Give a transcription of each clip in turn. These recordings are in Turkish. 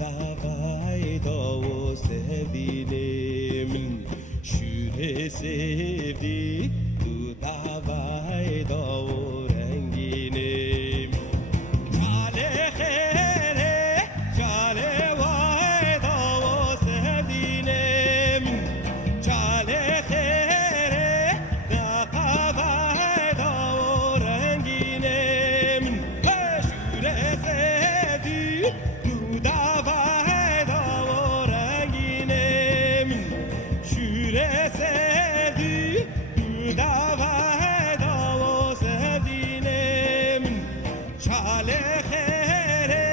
Dudavayda o sevdiğimin şüre sevdi. Dudavayda o renginim Çale khere, çale vayda o sevdiğinim Çale khere, dakavayda o renginim Şüre sevdi Dudavayda o renginim Şüre sevdi Dudavayda o sevdiğinim Çale khere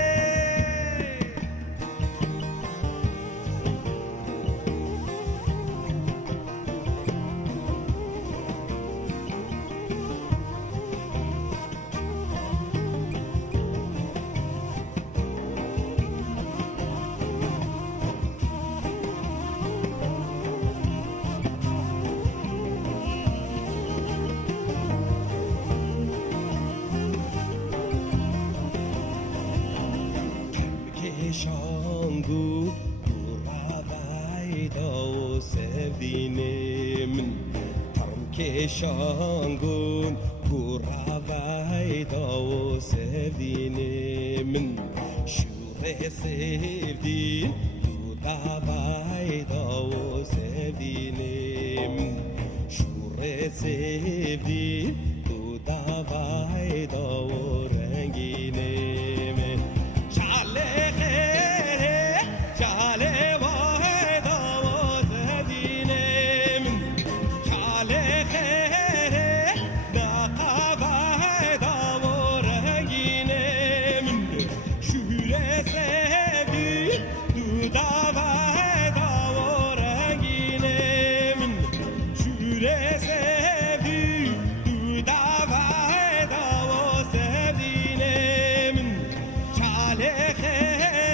Şangu Kuravayda o sevdiğimin Tarım şangun Kuravayda o sevdiğimin Şure sevdiğin Dudavayda o sevdiğinim Şure sevdiğin Dudavayda o renginim Çale khere, çale vayda o sevdiğinim Çale khere, dakavayda o renginim Şüre sevdi, dudavayda o renginim Şüre sevdi, dudavayda o sevdiğinim Çale khere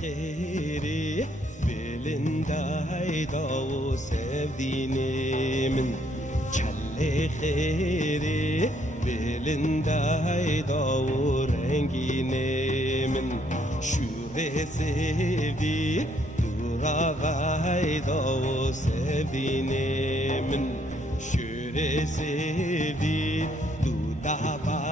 Kheri belindayda o sevdiğinimin Çelle kheri belindayda o renginimin Şüre sevdi duravayda o sevdiğinimin Şüre sevdi dudavayda